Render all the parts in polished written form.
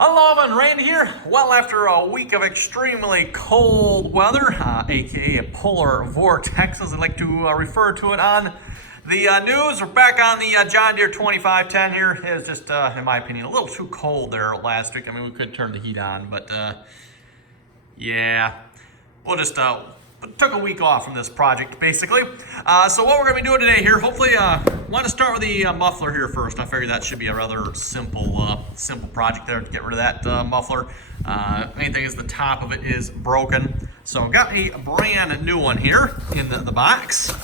Hello, and Randy here. Well, after a week of extremely cold weather, aka a polar vortex, as I like to refer to it on the news, we're back on the John Deere 2510 here. It was just, in my opinion, a little too cold there last week. I mean, we could turn the heat on, but yeah, we'll just took a week off from this project, basically. So what we're going to be doing today here, hopefully, want to start with the muffler here first. I figured that should be a rather simple project there to get rid of that muffler. Main thing is the top of it is broken. So got a brand new one here in the box.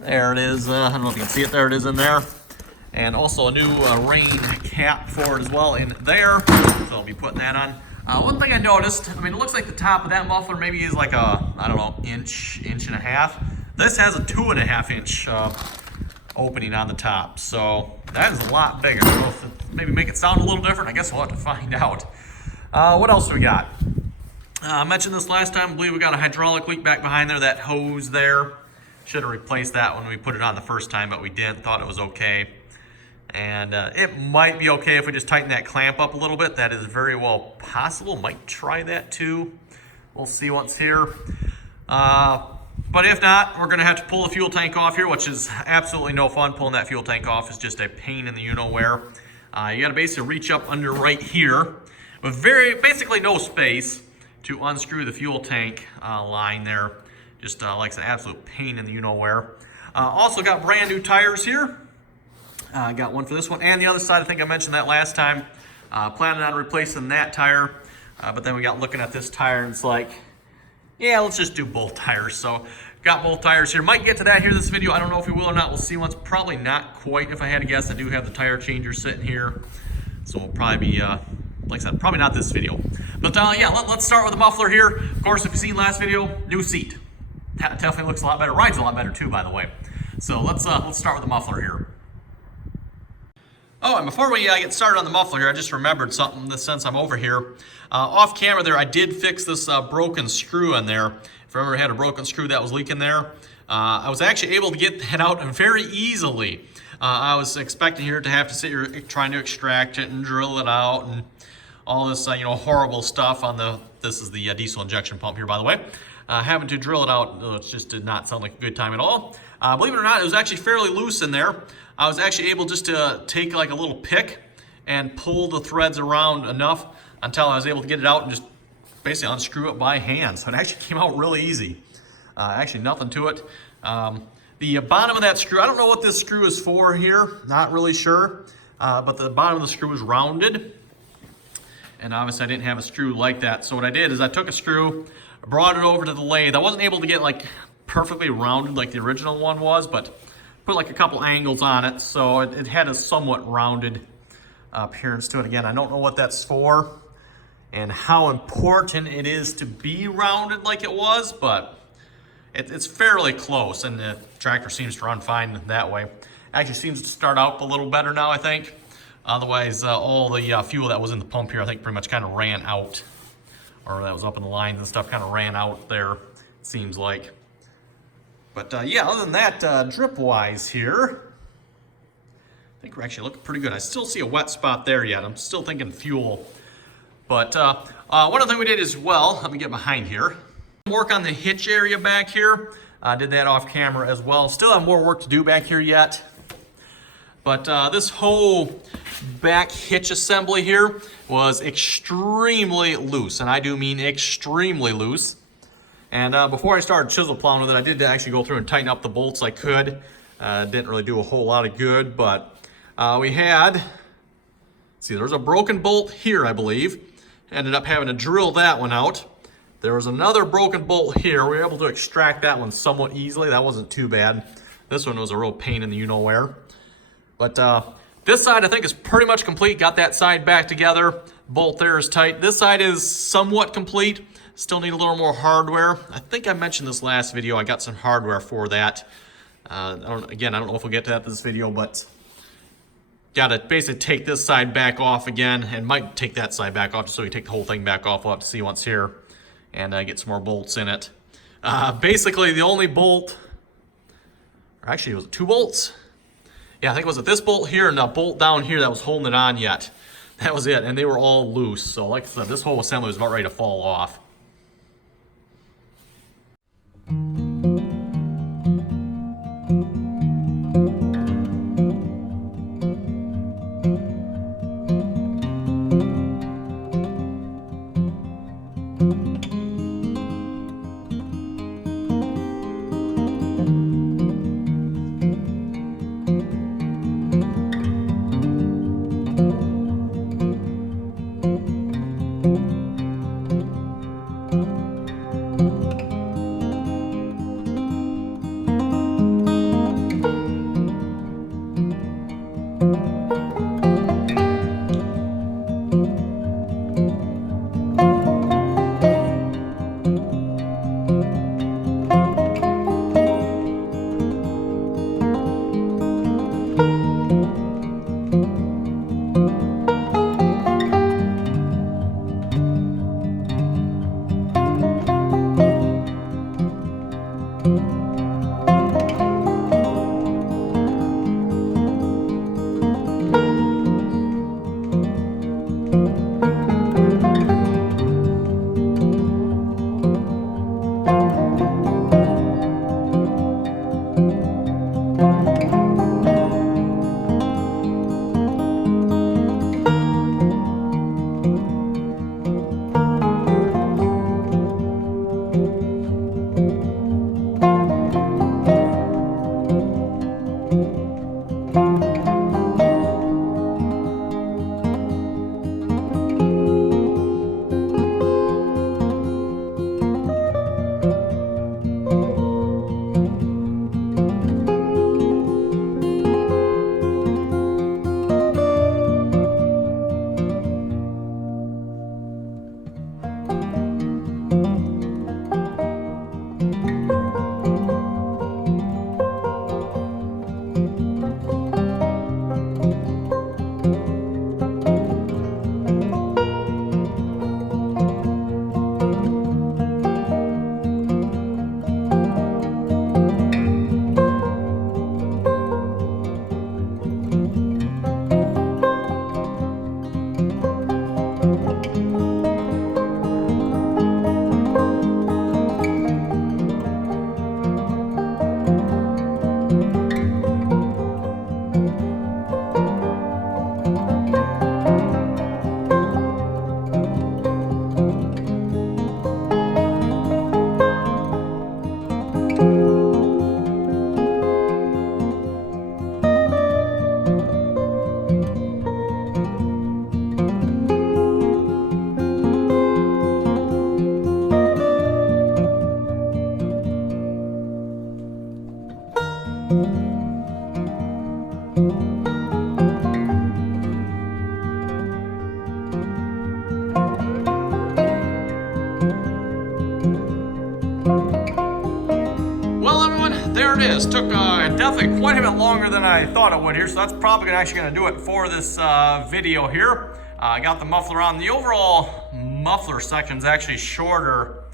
There it is. I don't know if you can see it. There it is in there. And also a new rain cap for it as well in there. So I'll be putting that on. One thing I noticed, I mean, it looks like the top of that muffler maybe is like a, I don't know, inch and a half. This has a 2.5 inch opening on the top. So that is a lot bigger. I don't know if it maybe make it sound a little different. I guess we'll have to find out. What else we got? I mentioned this last time. I believe we got a hydraulic leak back behind there. That hose there. Should have replaced that when we put it on the first time, but we didn't. Thought it was okay. And it might be okay if we just tighten that clamp up a little bit. That is very well possible. Might try that too. We'll see what's here. But if not, we're going to have to pull the fuel tank off here, which is absolutely no fun. Pulling that fuel tank off is just a pain in the you-know-where. You got to basically reach up under right here with basically no space to unscrew the fuel tank line there. Just like an absolute pain in the you-know-where. Also got brand new tires here. Got one for this one and the other side. I think I mentioned that last time. Planning on replacing that tire, but then we got looking at this tire and it's like, yeah, let's just do both tires. So got both tires here. Might get to that here this video. I don't know if we will or not. We'll see once. Probably not quite. If I had to guess, I do have the tire changer sitting here, so we'll probably be like I said, probably not this video. But yeah, let's start with the muffler here. Of course, if you've seen last video, new seat. That definitely looks a lot better. Rides a lot better too, by the way. So let's start with the muffler here. Oh, and before we get started on the muffler here, I just remembered something since I'm over here. Off camera there, I did fix this broken screw in there. If you remember, I had a broken screw that was leaking there. I was actually able to get that out very easily. I was expecting here to have to sit here trying to extract it and drill it out and all this horrible stuff on this is the diesel injection pump here, by the way. Having to drill it out, it just did not sound like a good time at all. Believe it or not, it was actually fairly loose in there. I was actually able just to take like a little pick and pull the threads around enough until I was able to get it out and just basically unscrew it by hand. So it actually came out really easy. Actually nothing to it. The bottom of that screw, I don't know what this screw is for here, not really sure. But the bottom of the screw is rounded. And obviously I didn't have a screw like that. So what I did is I took a screw, brought it over to the lathe. I wasn't able to get like perfectly rounded like the original one was, but put like a couple angles on it, so it had a somewhat rounded appearance to it. Again, I don't know what that's for and how important it is to be rounded like it was, but it's fairly close, and the tractor seems to run fine that way. Actually seems to start out a little better now, I think. Otherwise, all the fuel that was in the pump here, I think pretty much kind of ran out, or that was up in the lines and stuff kind of ran out there, it seems like. But yeah, other than that, drip-wise here, I think we're actually looking pretty good. I still see a wet spot there yet. I'm still thinking fuel. But one other thing we did as well, let me get behind here. Work on the hitch area back here. Did that off camera as well. Still have more work to do back here yet. But this whole back hitch assembly here was extremely loose. And I do mean extremely loose. And before I started chisel plowing with it, I did actually go through and tighten up the bolts I could. Didn't really do a whole lot of good, but we had, see, there's a broken bolt here, I believe. Ended up having to drill that one out. There was another broken bolt here. We were able to extract that one somewhat easily. That wasn't too bad. This one was a real pain in the you-know-where. But this side, I think, is pretty much complete. Got that side back together. Bolt there is tight. This side is somewhat complete. Still need a little more hardware. I think I mentioned this last video. I got some hardware for that. Again, I don't know if we'll get to that in this video, but got to basically take this side back off again, and might take that side back off just so we take the whole thing back off. We'll have to see what's here and get some more bolts in it. Basically, the only bolt, or actually, was it 2 bolts? Yeah, I think it was this bolt here and a bolt down here that was holding it on yet. That was it, and they were all loose. So like I said, this whole assembly was about ready to fall off. There it is. Took definitely quite a bit longer than I thought it would here, so that's probably actually going to do it for this video here. I got the muffler on. The overall muffler section is actually shorter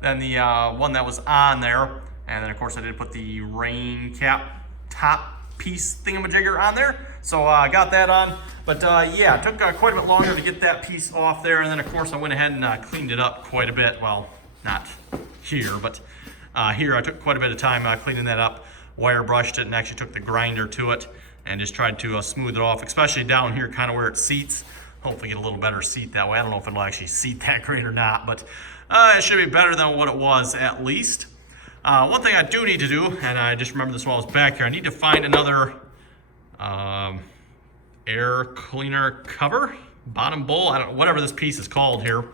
than the one that was on there. And then, of course, I did put the rain cap top piece thingamajigger on there. So I got that on. But yeah, it took quite a bit longer to get that piece off there. And then, of course, I went ahead and cleaned it up quite a bit. Well, not here, but here I took quite a bit of time cleaning that up. Wire brushed it and actually took the grinder to it and just tried to smooth it off, especially down here kind of where it seats. Hopefully get a little better seat that way. I don't know if it'll actually seat that great or not, but it should be better than what it was at least. One thing I do need to do, and I just remembered this while I was back here, I need to find another air cleaner cover, bottom bowl, I don't know, whatever this piece is called here.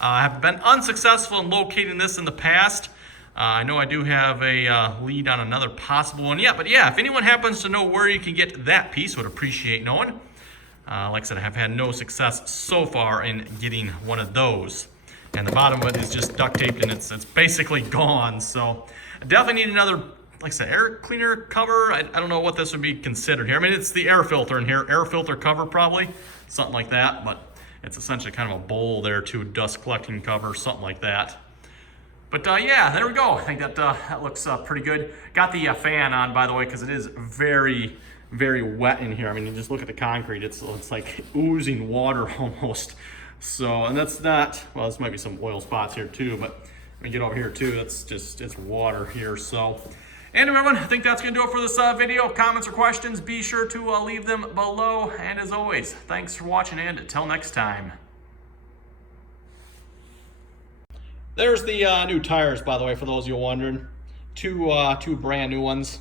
I have been unsuccessful in locating this in the past. I know I do have a lead on another possible one yet, but yeah, if anyone happens to know where you can get that piece, would appreciate knowing. Like I said, I have had no success so far in getting one of those. And the bottom of it is just duct taped and it's basically gone. So I definitely need another, like I said, air cleaner cover. I don't know what this would be considered here. I mean, it's the air filter in here, air filter cover probably, something like that, but it's essentially kind of a bowl there too, dust collecting cover, something like that. But yeah, there we go. I think that that looks pretty good. Got the fan on, by the way, because it is very, very wet in here. I mean, you just look at the concrete, it's like oozing water almost. So, and that's not, well, this might be some oil spots here too, but when you get over here too, it's water here. So anyway, everyone, I think that's gonna do it for this video. Comments or questions, be sure to leave them below. And as always, thanks for watching, and until next time. There's the new tires, by the way, for those of you wondering. Two brand new ones.